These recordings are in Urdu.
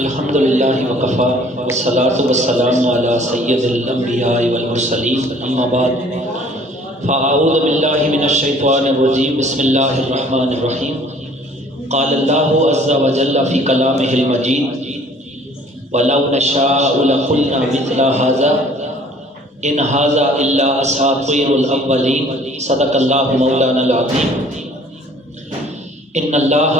الحمدللہ وکفا والصلاة والسلام علی سید الانبیاء والمرسلین اما بعد فاعوذ باللہ من الشیطان الرجیم بسم اللہ الرحمن الرحیم قال اللہ عز وجل فی کلامہ المجید وَلَوْ نَشَاءُ لَقُلْنَا مِثْلَ هَذَا إِنْ هَذَا إِلَّا أَسَاطِيرُ الْأَوَّلِينَ صدق اللہ مولانا العظیم ان اللہ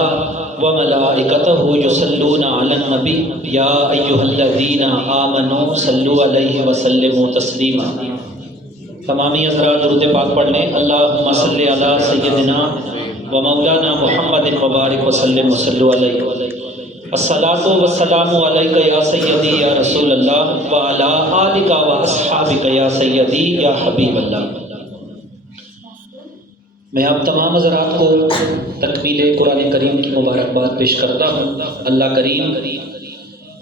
وملائکتہ یصلون علی النبی یا ایہا الذین آمنوا صلوا علیہ وسلموا تسلیما۔ تمامی حضرات درود پاک پڑھ لیں۔ اللہم صلی علی سیدنا و مولانا محمد مبارک وسلم وصلوا علیہ۔ الصلاۃ والسلام علیک یا سیدی یا رسول اللہ وعلی آلک و اصحابک یا سیدی یا حبیب اللہ۔ میں آپ تمام حضرات کو تکمیل قرآن کریم کی مبارکباد پیش کرتا ہوں۔ اللہ کریم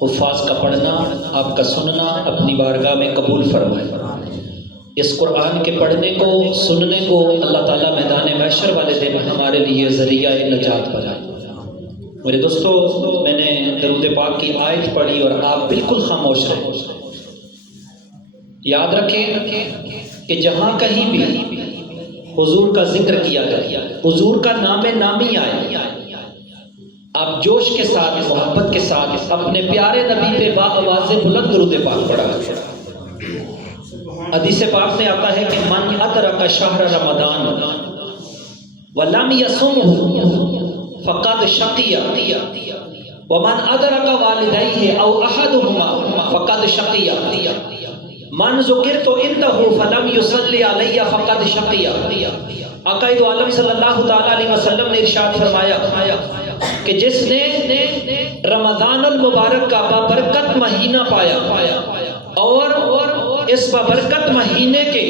حفاظ کا پڑھنا، آپ کا سننا اپنی بارگاہ میں قبول فرمائے۔ اس قرآن کے پڑھنے کو، سننے کو اللہ تعالیٰ میدان محشر والے دن ہمارے لیے ذریعہ نجات بنائے۔ میرے دوستو، میں نے درود پاک کی آیت پڑھی اور آپ بالکل خاموش رہے۔ یاد رکھیں کہ جہاں کہیں بھی حضور کا ذکر کیا گیا، حضور کا نام نامی آئے، آپ جوش کے ساتھ، محبت کے ساتھ اپنے پیارے نبی پہ با آواز بلند درود پاک پڑھا۔ حدیث پاک میں آتا ہے کہ من ادرک شہر رمضان ولم یصمہ فقد شقی ومن ادرک والدیہ او احدہما فقد شقی من ذکرت عنہ فلم یصلی علیہ فقد شقی۔ آقا دو عالم صلی اللہ تعالیٰ علیہ وسلم نے ارشاد فرمایا کہ جس نے رمضان المبارک کا بابرکت مہینہ پایا اور اس بابرکت مہینے کے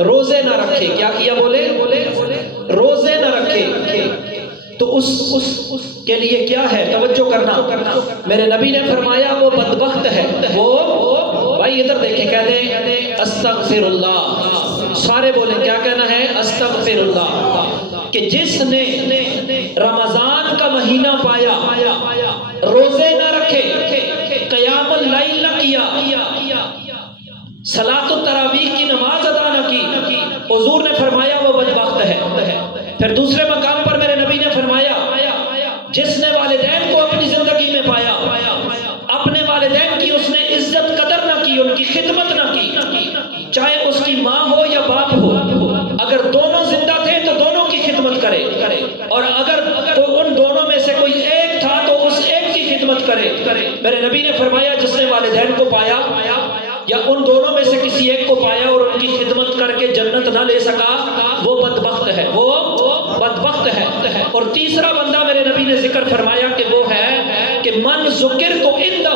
روزے نہ رکھے، کیا کیا بولے؟ روزے نہ رکھے، تو اس کے لیے کیا ہے؟ توجہ کرنا، میرے نبی نے فرمایا وہ بدبخت ہے۔ وہ بھائی ادھر دیکھیں، کہہ دیں استغفر اللہ، سارے بولیں کیا کہنا ہے؟ استغفر اللہ۔ کہ جس نے رمضان کا مہینہ پایا، روزے نہ رکھے، قیام اللیل نہ کیا، صلاۃ التراویح کی نماز ادا نہ کی، حضور نے فرمایا وہ بدبخت ہے۔ پھر دوسرے مقام پر میرے نبی نے فرمایا جس نے والدین کو اپنی زندگی میں پایا، اپنے والدین کی اس نے عزت قدر نہ کی، ان کی خدمت نہ کی، چاہے اس کی ماں ہو یا باپ ہو، اگر دونوں زندہ تھے تو دونوں کی خدمت کرے، اور اگر ان دونوں میں سے کوئی ایک تھا تو اس ایک کی خدمت کرے۔ میرے نبی نے فرمایا جس نے والدین کو پایا یا ان دونوں میں سے کسی ایک کو پایا اور ان کی خدمت کر کے جنت نہ لے سکا، وہ بدبخت ہے، وہ بدبخت ہے۔ اور تیسرا بندہ میرے نبی نے ذکر فرمایا کہ وہ ہے کہ من ذکرت عنہ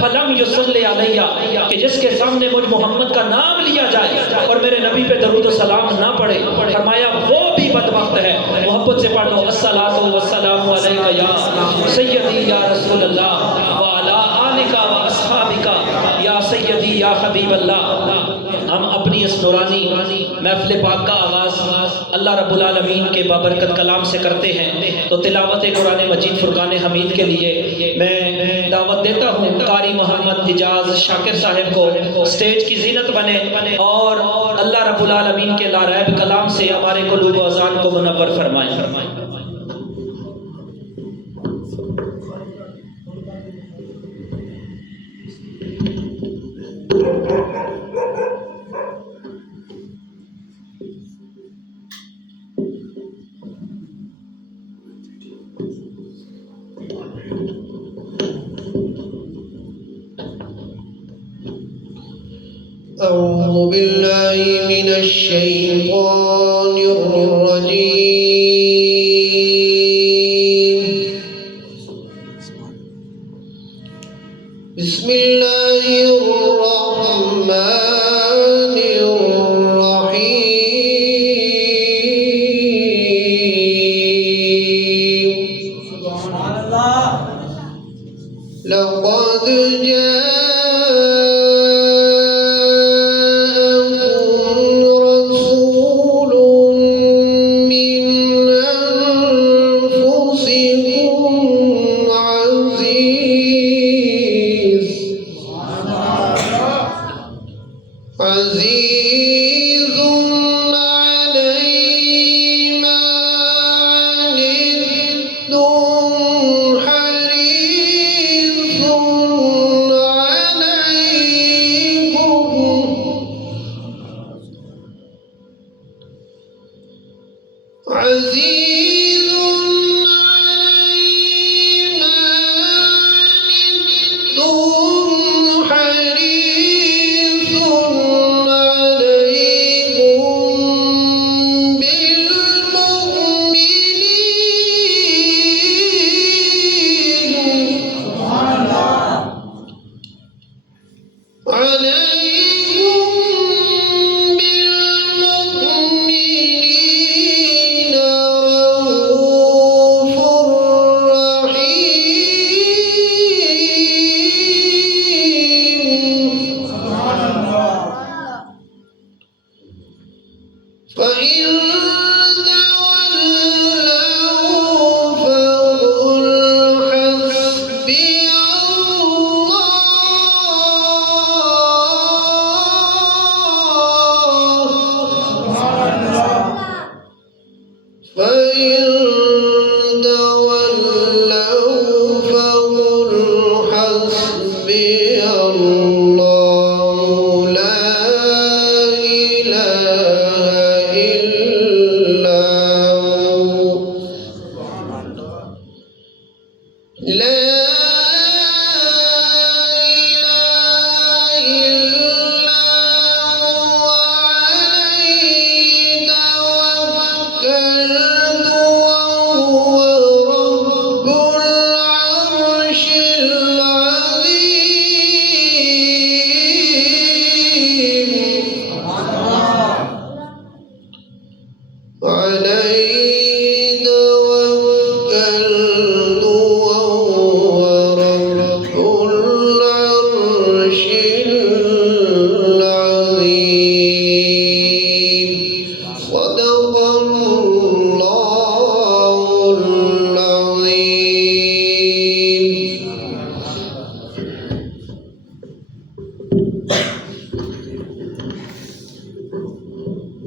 فلم یصلی علیہ، کہ جس کے سامنے مجھ محمد کا نام لیا جائے اور میرے نبی پہ درود و سلام نہ پڑھے، فرمایا وہ بھی بدبخت ہے۔ محبت سے پڑھ لو، الصلاۃ والسلام علیک یا سیدی یا رسول اللہ وعلی آلک و اصحابک یا سیدی یا حبیب اللہ۔ ہم اپنی اس نورانی محفل پاک کا آغاز اللہ رب العالمین کے بابرکت کلام سے کرتے ہیں، تو تلاوت قرآن مجید فرقان حمید کے لیے میں دعوت دیتا ہوں قاری محمد حجاز شاکر صاحب کو سٹیج کی زینت بنے اور اللہ رب العالمین کے لاریب کلام سے ہمارے قلوب و اذان کو منور فرمائیں۔ أعوذ بالله من الشيطان الرجيم. بسم الله الرحمن الرحيم. سبحان الله. لقد عزيز عليه ما عنتم حريص عليكم عزيز عليه ما عنتم حريص فإن تولوا فقل حسبي الله. فإن تولوا فقل حسبي الله لا إله إلا هو لا إله إلا هو عليه توكلت وهو رب العرش العظيم. عليه توكلت وهو رب العرش العظيم. صدق الله العظيم.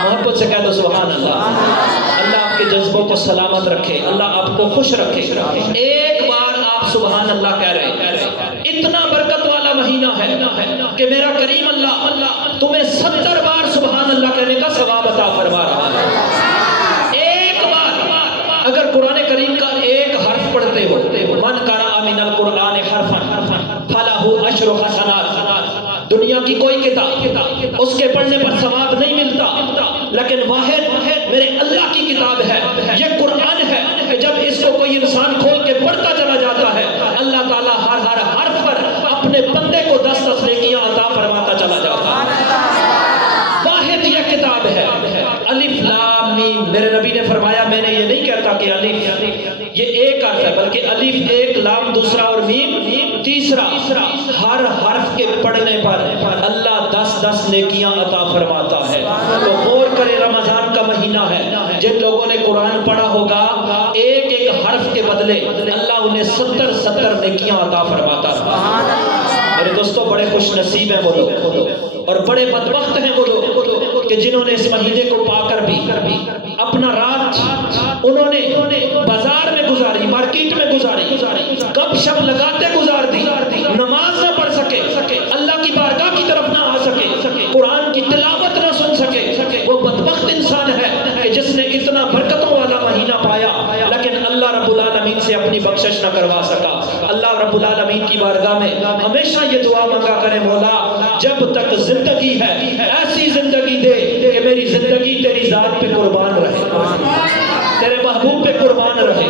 محبت سے کہہ دو سبحان اللہ. اللہ آپ کے جذبوں کو سلامت رکھے, اللہ آپ کو خوش رکھے. ایک بار آپ سبحان اللہ کہہ رہے ہیں. اتنا برکت والا مہینہ ہے کہ میرا کریم اللہ تمہیں 70 بار سبحان اللہ کہنے کا ثواب عطا فرما رہا ہے. ایک بار اگر قرآن کریم کا ایک حرف پڑھتے ہو, من قرأ من القرآن حرفا فلہ عشر حسنات. دنیا کی کوئی کتاب اس کے پڑھنے پر ثواب نہیں ملتا, لیکن واحد میرے اللہ کی کتاب ہے, یہ قرآن ہے کہ جب اس کو کوئی انسان کھول کے پڑھتا چلا جاتا ہے, اللہ تعالیٰ ہر حرف پر اپنے بندے کو 10 نیکیاں عطا فرماتا چلا جاتا ہے. واحد یہ کتاب ہے. الف لام میم, میرے نبی نے فرمایا میں نے یہ نہیں کہتا کہ الف یہ ایک حرف ہے, بلکہ الف ایک, لام دوسرا اور میم تیسرا. ہر حرف کے پڑھنے پر اللہ 10 نیکیاں عطا فرماتا ہے. تو غور کرے, رمضان کا مہینہ ہے, جن لوگوں نے قرآن پڑھا ہوگا ایک ایک حرف کے بدلے اللہ انہیں 70 نیکیاں عطا فرماتا ہے. میرے دوستوں بڑے خوش نصیب ہیں وہ لوگ, اور بڑے بدبخت ہیں وہ لوگ کہ جنہوں نے اس مہینے کو پا کر بھی اپنا رات انہوں نے بازار میں گزاری, مارکیٹ میں گزاری, گپ شپ لگاتے گزار دی, نماز نہ پڑھ سکے, اللہ کی بارگاہ کی طرف نہ آ سکے, قرآن کی تلاوت نہ سن سکے. وہ بدبخت انسان ہے کہ جس نے اتنا برکتوں والا مہینہ پایا لیکن اللہ رب العالمین سے اپنی بخشش نہ کروا سکا. اللہ رب العالمین کی بارگاہ میں ہمیشہ یہ دعا مانگا کرے, مولا جب تک زندگی ہے ایسی زندگی دے کہ میری زندگی تیری ذات پہ قربان رہے, تیرے محبوب پہ قربان رہے.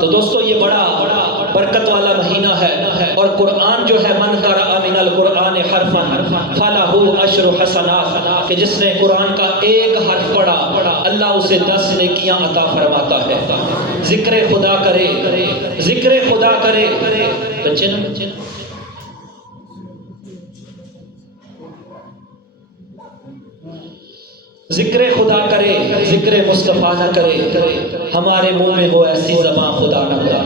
تو دوستو یہ بڑا برکت والا مہینہ ہے, اور قرآن جو ہے من قرأ من القرآن حرفا فلہ عشر حسنات, کہ جس نے قرآن کا ایک حرف پڑھا اللہ اسے 10 نیکیاں عطا فرماتا ہے. ذکر خدا کرے, ذکر خدا کرے. بچے نا ذکر خدا کرے, ذکر مصطفیٰ نہ کرے, ہمارے منہ میں ہو ایسی زبان خدا نہ کرے.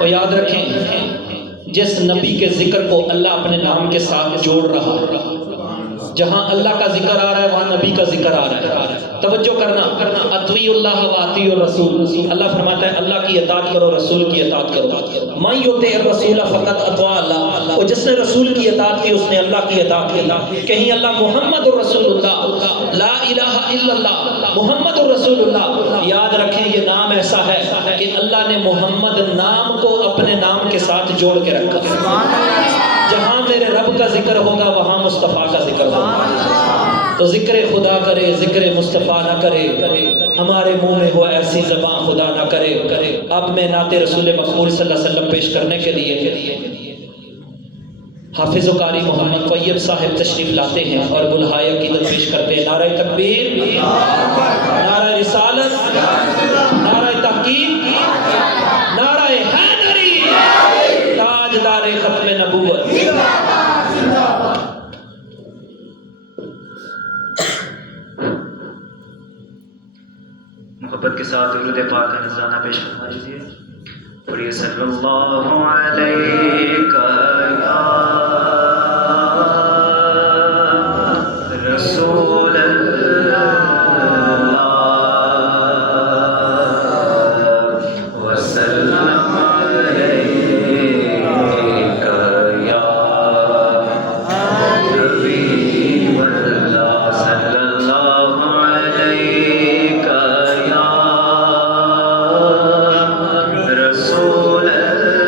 اور یاد رکھیں جس نبی کے ذکر کو اللہ اپنے نام کے ساتھ جوڑ رہا, جہاں اللہ کا ذکر آ رہا ہے وہاں نبی کا ذکر آ رہا ہے. توجہ کرنا, اطیع اللہ و اطیع الرسول. اللہ فرماتا ہے اللہ کی اطاعت کرو, رسول کی اطاعت کرو. من یطع الرسول فقط اطاع اللہ, اور جس نے رسول کی اطاعت کی اس نے اللہ کی اطاعت کی. کہیں اللہ محمد الرسول اللہ, لا الہ الا اللہ, محمد الرسول اللہ. یاد رکھیں یہ نام ایسا ہے کہ اللہ نے محمد نام کو اپنے نام کے ساتھ جوڑ کے رکھا. جہاں میرے رب کا ذکر ہوگا وہاں مصطفیٰ کا ذکر ہوگا. تو ذکر خدا کرے, ذکر مصطفیٰ نہ کرے, ہمارے منہ میں ہو ایسی زبان خدا نہ کرے. اب میں نعت رسول مقبول صلی اللہ علیہ وسلم پیش کرنے کے لیے حافظ و قاری محمد طیب صاحب تشریف لاتے ہیں اور بلہائے عقیدت پیش کرتے ہیں. نعرہ تکبیر, نعرہ رسالت, نعرہ تحقیق, نعرہ حیدری, تاجدار ختم نبوت. محبت کے ساتھ درود پاک کا نذرانہ پیش فرما دیجیے. پڑھیے صلی اللہ علیہ رسول اللہ وسلم علیہ یا حبیب اللہ صلی اللہ علیہ یا رسول اللہ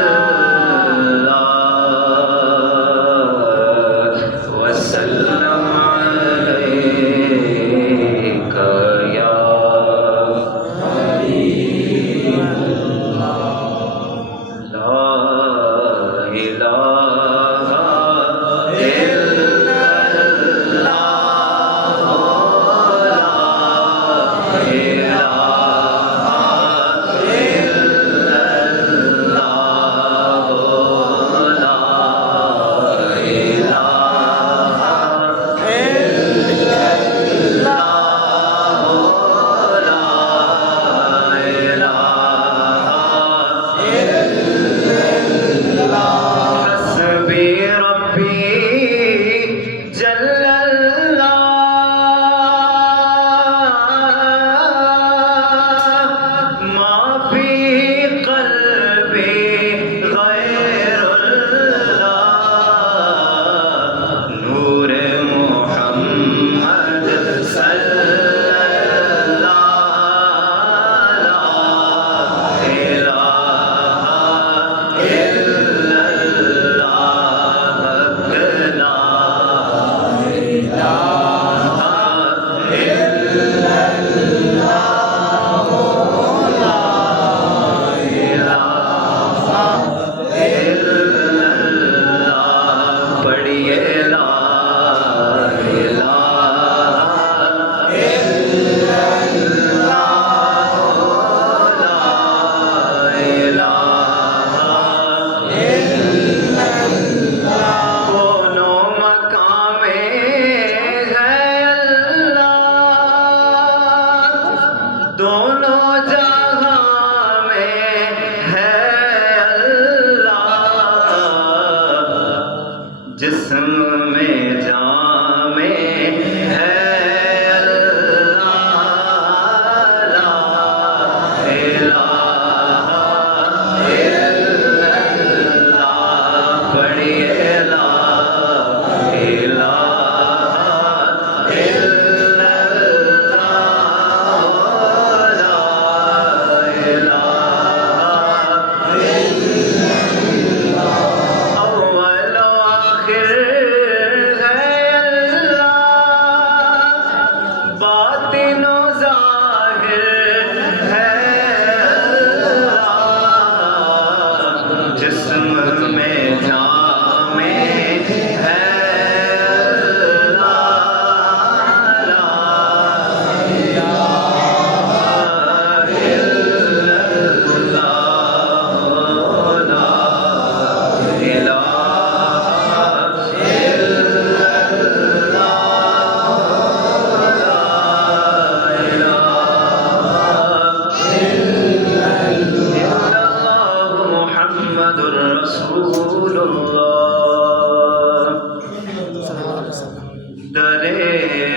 درے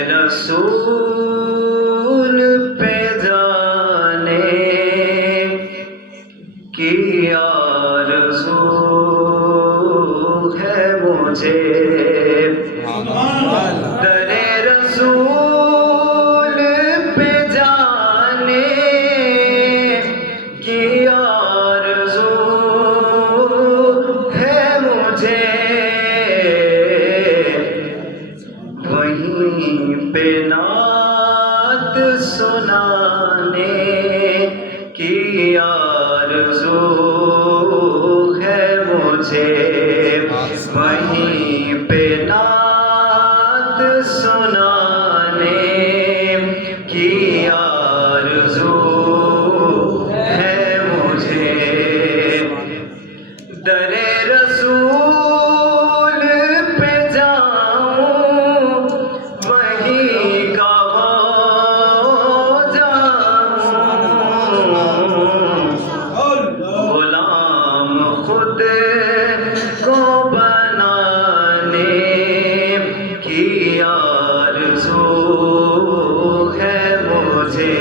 رسول پہ جانے کی آرزو ہے مجھے، درے رسول پہ جانے کی آرزو ہے مجھے، وہیں پہ نعت سنانے کی آرزو ہے مجھے، وہیں پہ نعت سنانے کی آرزو ہے مجھے، درے رسول پہ جاؤں وہیں کا ہو جاؤں، غلام خود کو بنانے کی آرزو ہے مجھے،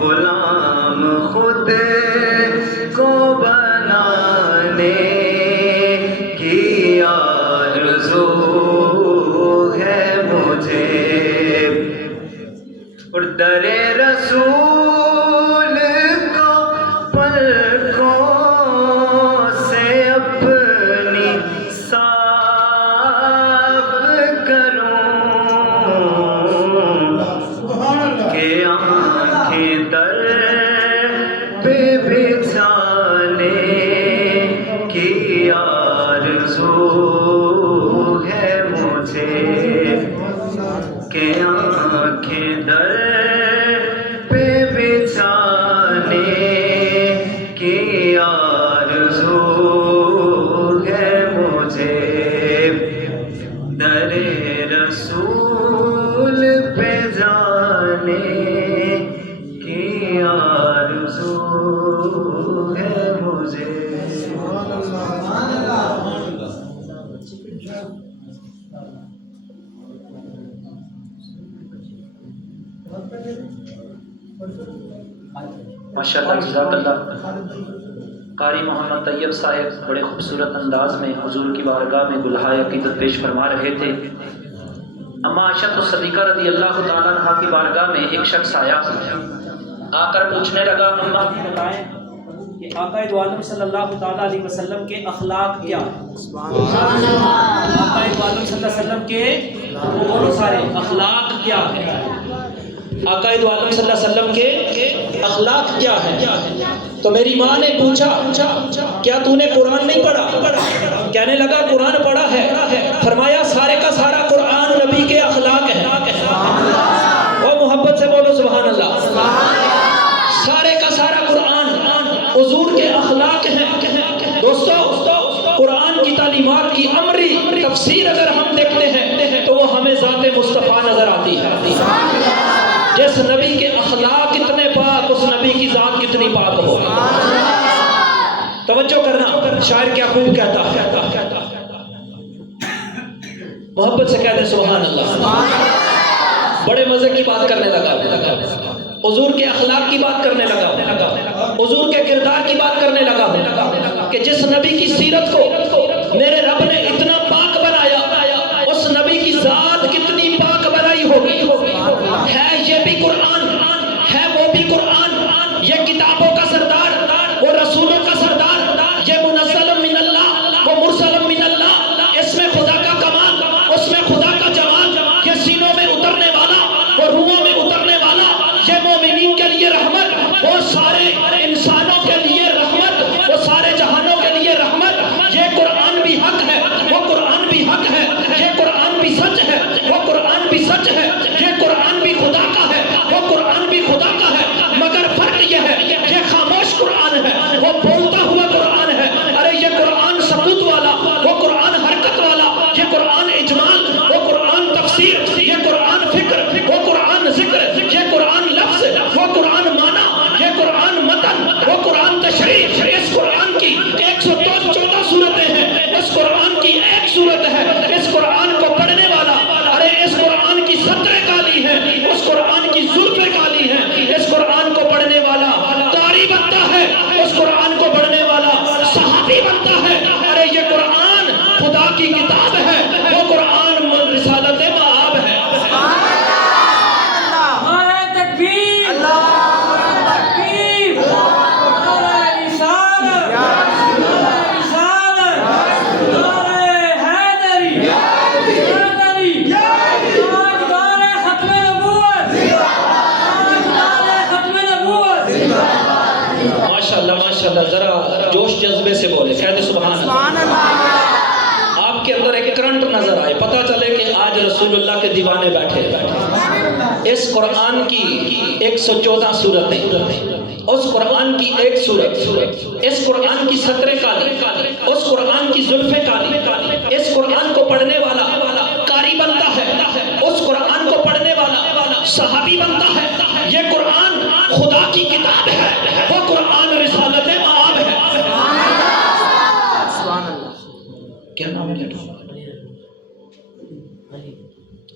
غلام خود کو بنانے کی آرزو ہے مجھے، اور درے رسول کو پلکوں سے اپنی صاف کروں کہ آنکھیں در پہ بچھانے کی آرزو ہے مجھے، کہ آنکھیں در پہ بچھانے کی آرزو ہے مجھے، درے رسول پہ جانے کی آرزو ہے مجھے۔ ماشاءاللہ، جزاک اللہ۔ قاری محمد طیب صاحب بڑے خوبصورت انداز میں حضور کی بارگاہ میں گلہائے عقیدت پیش فرما رہے تھے۔ اما عائشہ صدیقہ رضی اللہ تعالیٰ عنہ کی بارگاہ میں ایک شخص آیا، آ کر پوچھنے لگا، اما بتائیں کہ آقا دو عالم صلی اللہ تعالیٰ علیہ وسلم کے اخلاق کیا ہیں؟ آقا دو عالم صلی اللہ علیہ وسلم کے بہت سارے اخلاق کیا ہیں؟ آقا دو عالم صلی اللہ علیہ وسلم کے اخلاق کیا ہیں؟ تو میری ماں نے پوچھا، کیا تو نے قرآن نہیں پڑھا؟ کہنے لگا قرآن پڑھا ہے۔ فرمایا سارے کا سارا قرآن نبی کے اخلاق ہے۔ اور محبت سے بولو سبحان اللہ۔ سارے کا سارا قرآن حضور کے اخلاق ہیں۔ دوستو، قرآن کی تعلیمات کی عمری تفسیر اگر ہم دیکھتے ہیں تو وہ ہمیں ذات مصطفیٰ نظر آتی ہے۔ جس نبی کے اخلاق کتنے پاک، اس نبی کی ذات کتنی پاک ہو۔ توجہ کرنا، شاعر کیا خوب کہتا ہے، محبت سے کہتے سبحان اللہ۔ بڑے مزے کی بات کرنے لگا، حضور کے اخلاق کی بات کرنے لگا، حضور کے کردار کی بات کرنے لگا کہ جس نبی کی سیرت کو میرے رب نے اتنا پاک بنایا، اس نبی کی ذات کتنی پاک بنائی ہوگی۔ ہے یہ بھی قرآن، ہے وہ بھی قرآن، یہ کتابوں کا سردار، وہ رسولوں کا سردار، یہ منزل من اللہ، وہ مرسل من اللہ، اس میں خدا کا کمال، اس میں خدا کا جمال، یہ سینوں میں اترنے والا، وہ روحوں میں اترنے والا، یہ مومنین کے لیے رحمت، وہ سارے انسانوں کے لیے رحمت، وہ سارے جہانوں کے لیے رحمت۔ یہ قرآن بھی حق ہے، وہ رسول اللہ کے دیوانے بیٹھے. اس قرآن کی 114 صورتیں، اس قرآن کی ایک صورت، اس قرآن کی 17 کالی، اس قرآن کی زلفیں کالی. اس قرآن کو پڑھنے والا قاری بنتا ہے، اس قرآن کو پڑھنے والا صحابی بنتا ہے. یہ قرآن خدا کی کتاب ہے، وہ قرآن رسالت مآب ہے. کیا نام ہے؟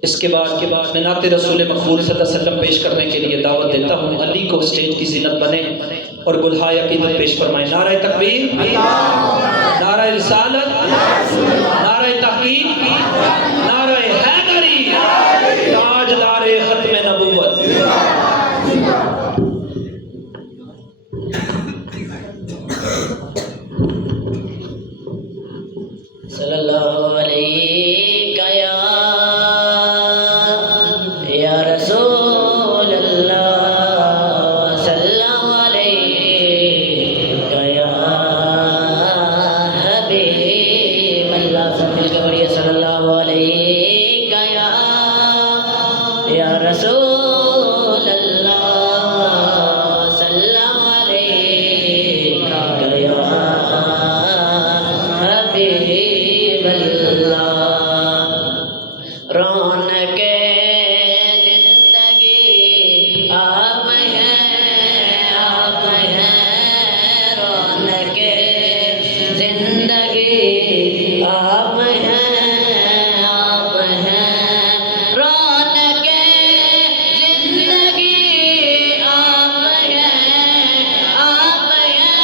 اس کے بعد میں نعت رسول مقبول صلی اللہ علیہ وسلم پیش کرنے کے لیے دعوت دیتا ہوں. علی کو اسٹیج کی زینت بنے اور گلہائے عقیدت پیش فرمائیں. نعرہ تکبیر، نعرہ رسالت، نعرہ تحقیق، نعرہ حیدری، تاجدار ختم نبوت. صلی اللہ علیہ یا رسول اللہ، صلی اللہ علیہ یا حبیب اللہ. سب مل کے پڑھیے صلی اللہ علیہ یا رسول اللہ، صلی اللہ علیہ یا حبیب اللہ. رونق زندگی آپ ہیں، آپ ہیں. رونق زندگی آپ ہیں، آپ ہیں. رونق زندگی آپ ہیں، آپ ہیں.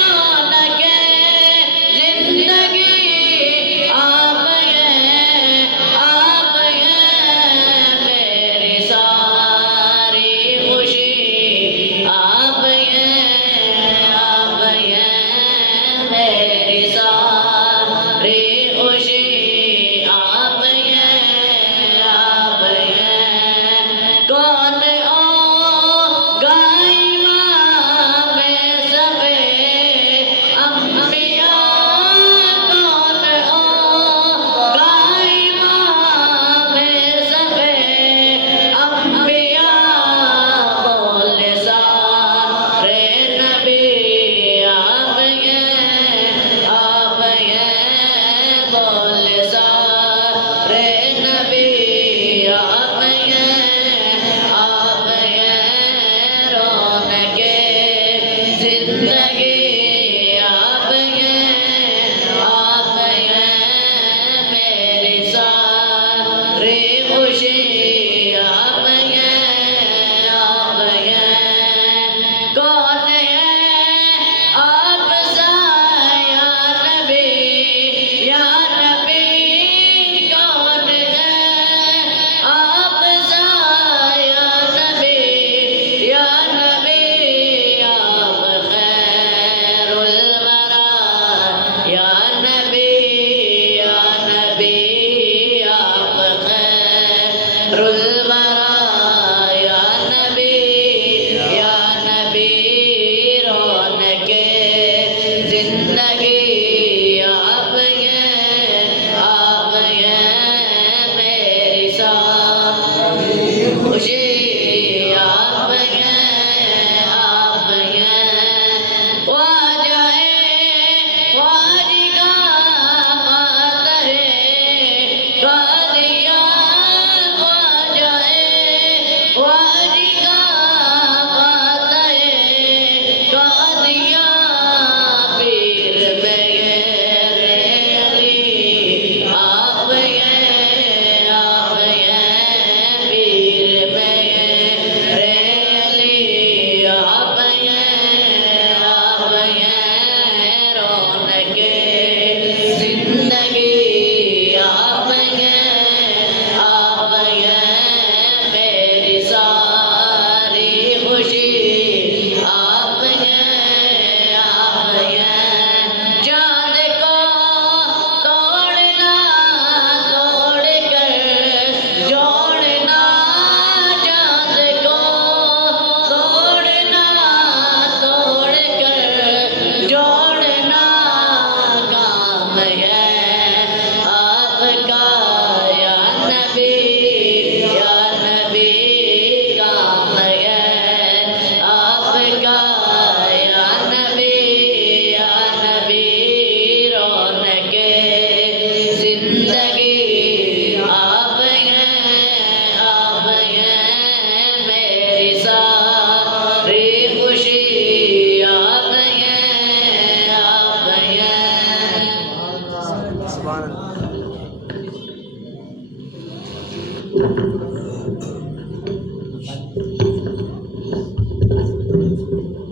رونق زندگی آپ ہیں، آپ ہیں. میری ساری خوشی آپ ہیں، آپ ہیں. میری ساری خوشی آپ ہیں، آپ ہیں. کون ہوگا امام سب انبیاء؟ کون ہوگا امام سب انبیاء؟ بول سارے نبی آپ ہیں، آپ ہیں. بول سارے نبی آپ ہیں، آپ ہیں. رونق زندگی آپ ہیں، آپ ہیں. میری ساری خوشی آپ ہیں، آپ ہیں. کون ہے آپ سا یا نبی، یا نبی؟ کون ہے آپ سا یا نبی، یا نبی؟ آپ خیر الورا یا نبی، یا نبی. آپ خیر الورا یا نبی، یا نبی. رونق زندگی آپ ہیں، آپ ہیں. میری ساری خوشی آپ ہیں، آپ ہیں. خواجہ خواجہ ماتحِ قادیان، خواجہ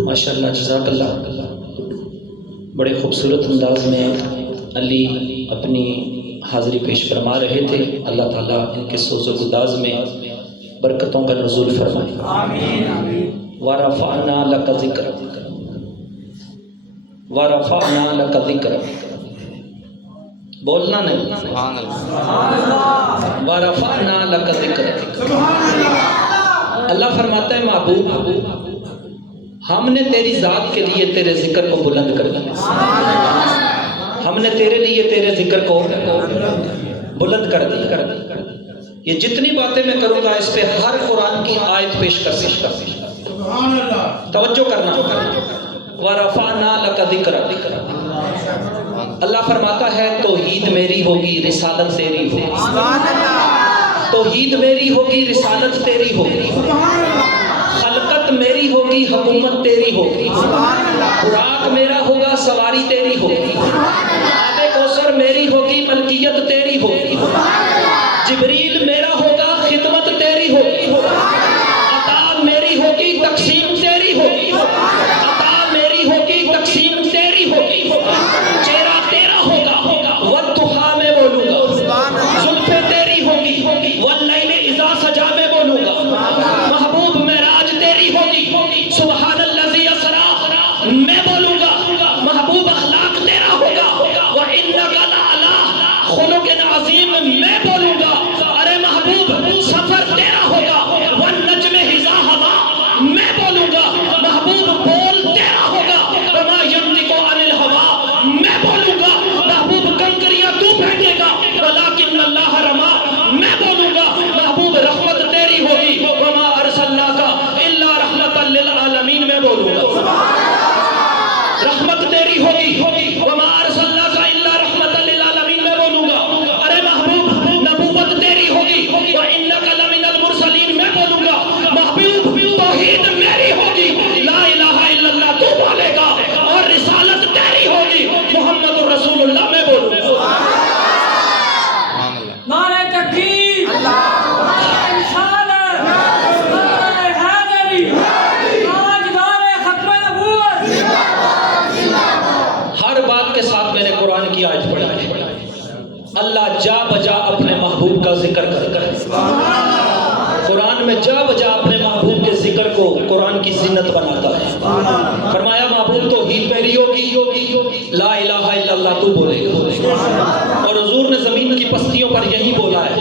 ماشاءاللہ، جزاک اللہ. بڑے خوبصورت انداز میں علی اپنی حاضری پیش فرما رہے تھے. اللہ تعالیٰ ان کے سوز و گداز میں برکتوں کا نزول فرمائے. وَرَفَعْنَا لَكَ ذِكْرَكَ وَرَفَعْنَا لَكَ ذِكْرَكَ. بولنا نہیں. وَرَفَعْنَا لَكَ ذِكْرَكَ. اللہ فرماتا ہے محبوب، ہم نے تیری ذات کے لیے تیرے ذکر کو بلند کر دیا. ہم نے تیرے لیے تیرے ذکر کو بلند کر دیا. یہ جتنی باتیں میں کروں گا اس پہ ہر قرآن کی آیت پیش کر سکتا. توجہ کرنا. وَرَفَعْنَا لَكَ ذِكْرَكَ. اللہ فرماتا ہے توحید میری ہوگی، رسالت تیری ہوگی. توحید میری ہوگی، رسالت تیری ہوگی. خلقت میری ہوگی، حکومت تیری ہوگی. خوراک میرا ہوگا، سواری تیری ہوگی. آب کوثر میری ہوگی، ملکیت تیری ہوگی. جبریل میرا ہوگا، خدمت تیری ہوگی. عطا میری ہوگی، تقسیم تیری ہوگی. عطا میری ہوگی، تقسیم تیری ہوگی. چہرہ تیرا ہوگا، والضحیٰ میں بولوں گا. زلفیں تیری ہوگی، واللیل اذا سجا میں بولوں گا. محبوب معراج تیری ہوگی، سبحان الذی اسریٰ میں بولوں گا. محبوب اخلاق تیرا ہوگا، وَإِنَّكَ لَعَلَىٰ خُلُقٍ عَظِيمٍ میں بولوں گا. ارے محبوب سفر تیرا ہوگا، وَالنَّجْمِ إِذَا هَوَىٰ میں بولوں گا. محبوب بول تیرا ہوگا، وَمَا يَنطِقُ عَنِ الْهَوَىٰ میں بولوں گا. محبوب کنکریاں تو پھینکے گا، وَلَٰكِنَّ اللَّهَ رَمَىٰ میں بولوں گا. محبوب رحمت تیری ہوگی، وَمَا أَرْسَلْنَاكَ إِلَّا رَحْمَةً لِّلْعَالَمِينَ میں بولوں گا. رحمت تیری ہوگی، وَمَا أَرْسَلْنَاكَ إِلَّا رَحْمَةً لِّلْعَالَمِينَ میں بولوں گا. ارے محبوب نبوت تیری ہوگی، وَإِنَّكَ لَمِنَ الْمُرْسَلِينَ میں بولوں گا. محبوب توحید میری ہوگی، لا الہ الا اللہ تو بولے گا. اور رسالت تیری ہوگی، محمد الرسول اللہ میں بولوں گا. نعرہ تکبیر، نعرہ رسالت، نعرہ حیدری، تاجدار ختم نبوت. ہر بات کے ساتھ میں نے قرآن کی آیت پڑھی ہے. اللہ جا بجا اپنے محبوب کا ذکر کر قرآن میں جا بجا اپنے محبوب کے ذکر کو قرآن کی زینت بناتا ہے. فرمایا محبوب توحید میری ہوگی، لا الہ الا اللہ تو بولے گا. اور حضور نے زمین کی پستیوں پر یہی بولا ہے.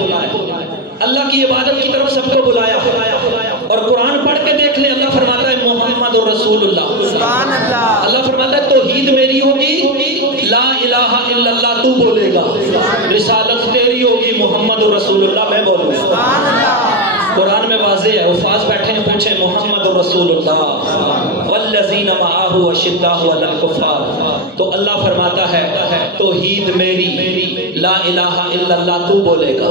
اللہ کی عبادت کی طرف سب کو بلایا. اور قرآن پڑھ کے دیکھ لیں، اللہ فرماتا ہے محمد رسول اللہ. اللہ فرماتا ہے توحید میری ہوگی، لا الہ الا اللہ تو بولے گا. رسالت تیری ہوگی، محمد رسول اللہ میں بولوں گا. قرآن میں واضح ہے. حفاظ بیٹھے ہیں، پوچھیں محمد رسول اللہ والذین معہ اشداء علی الکفار. تو اللہ فرماتا ہے توحید میری، لا الہ الا اللہ تو بولے گا.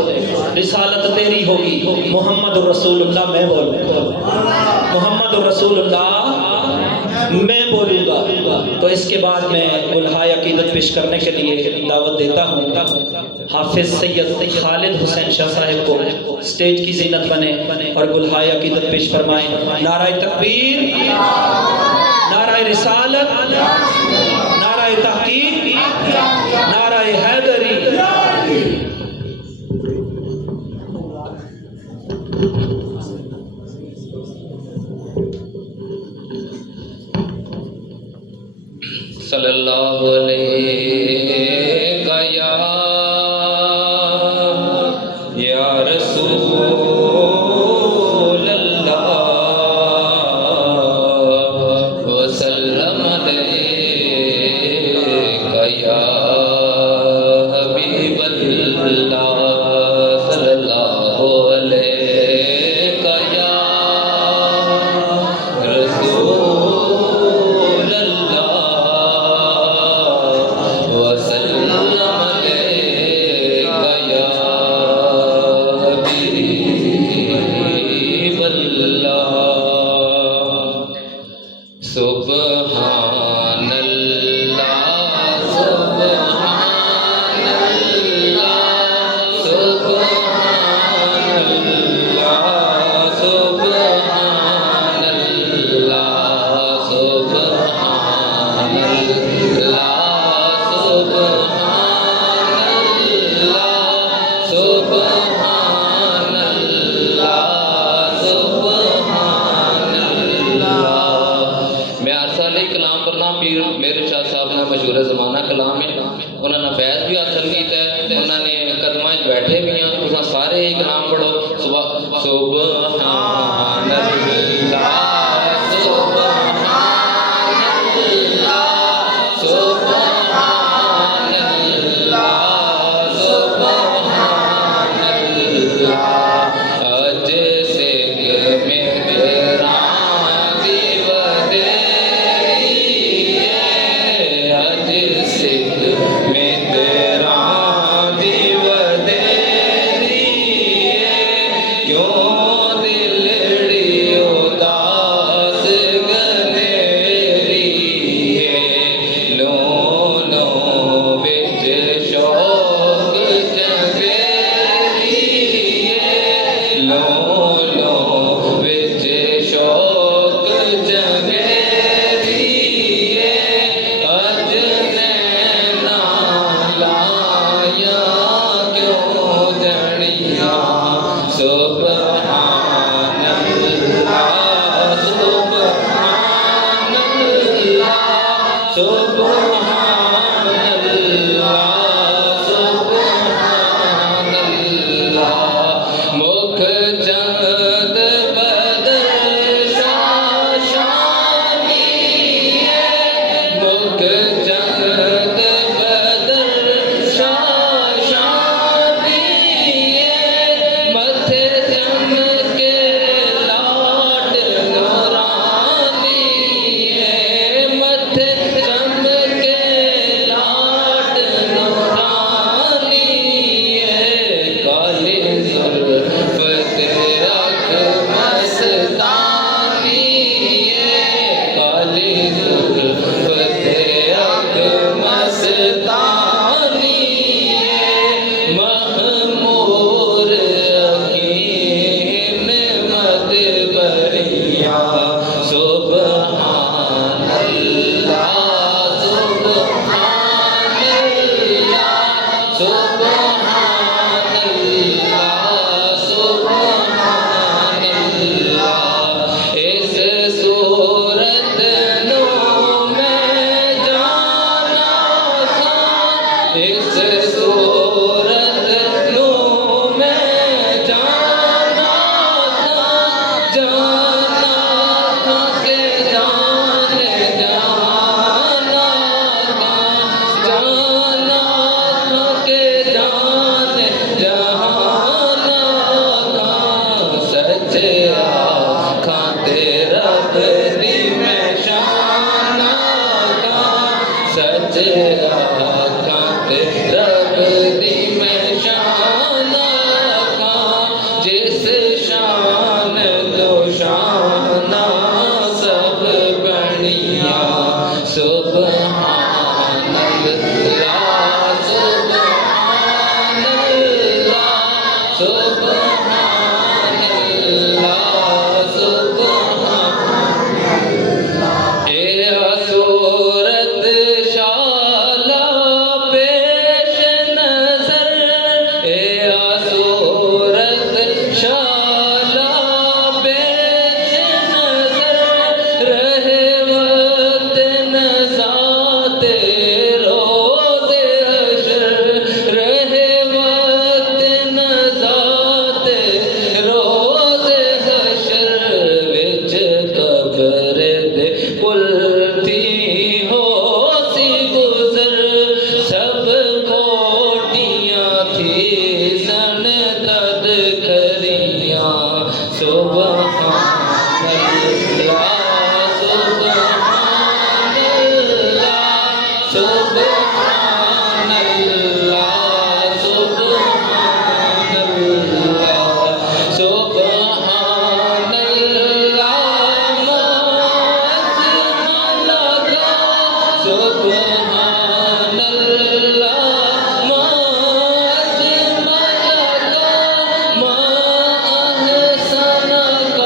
رسالت تیری ہوگی، محمد رسول اللہ میں بولوں گا. محمد رسول اللہ میں بولوں گا. تو اس کے بعد میں الہائے عقیدت پیش کرنے کے لیے دعوت دیتا ہوں. حافظ سید خالد حسین شاہ صاحب کو سٹیج کی زینت بنے اور الہائے عقیدت پیش فرمائیں. نعرہ تکبیر، نعرہ رسالت، نعرہ تحقیق، نعرہ حیدری. صلی اللہ علیہ یا رسول اللہ وسلم علیہ یا حبیب اللہ صلی اللہ علیہ یا رسول اللہ سبحان اللہ سبحان اللہ سبحان اللہ سبحان اللہ اج سکھ میں تیرا دیو دیری اج سکھ میں تیرا دیو دیری کیوں دلڑی اداس گنیری لو لو بچ شوق چنگیری لو لو بچ شوق چنگیری اج نینا لایا کیوں جڑیاں سبحان اللہ سبحان اللہ سبحان اللہ سبحان اللہ مکھ چند بدر شاشانی مکھ چند بدر شاشانی متھے چمکے لاٹ نورانی متھے چمکے لاٹ نورانی کالی زلف اکھ مستانی کالی زلف اکھ مستانی مخمور حکیم مد بریاں سبحان اللہ سبحان اللہ سبحان اللہ سبحان اللہ اس صورت نو میں جانا تھا اس صورت نو میں جانا تھا کہ جان جانا تھا جانا تھا کہ جان جہانا تھا سچے آنکھاں تے رب دی میں شانہ تھا سچے آنکھاں تے رب دی میں شانہ تھا جس شان تو شانہ سب بڑیاں سبحان اللہ سبحان اللہ سبحان اللہ سبحان اے صورت شالا پیش نظر اے صورت شالا پیش نظر رہے وقت نزات روز حشر رہے وقت نزات روز حشر وچ قبر دے کل تھی ہو سی گزر سب کوٹیاں تھی سن تد کریاں سبحان اللہ سبحان اللہ سبحان اللہ سبحان اللہ سبحان اللہ ما اجمل کا سبحان اللہ ما اجمل کا ما احسن کا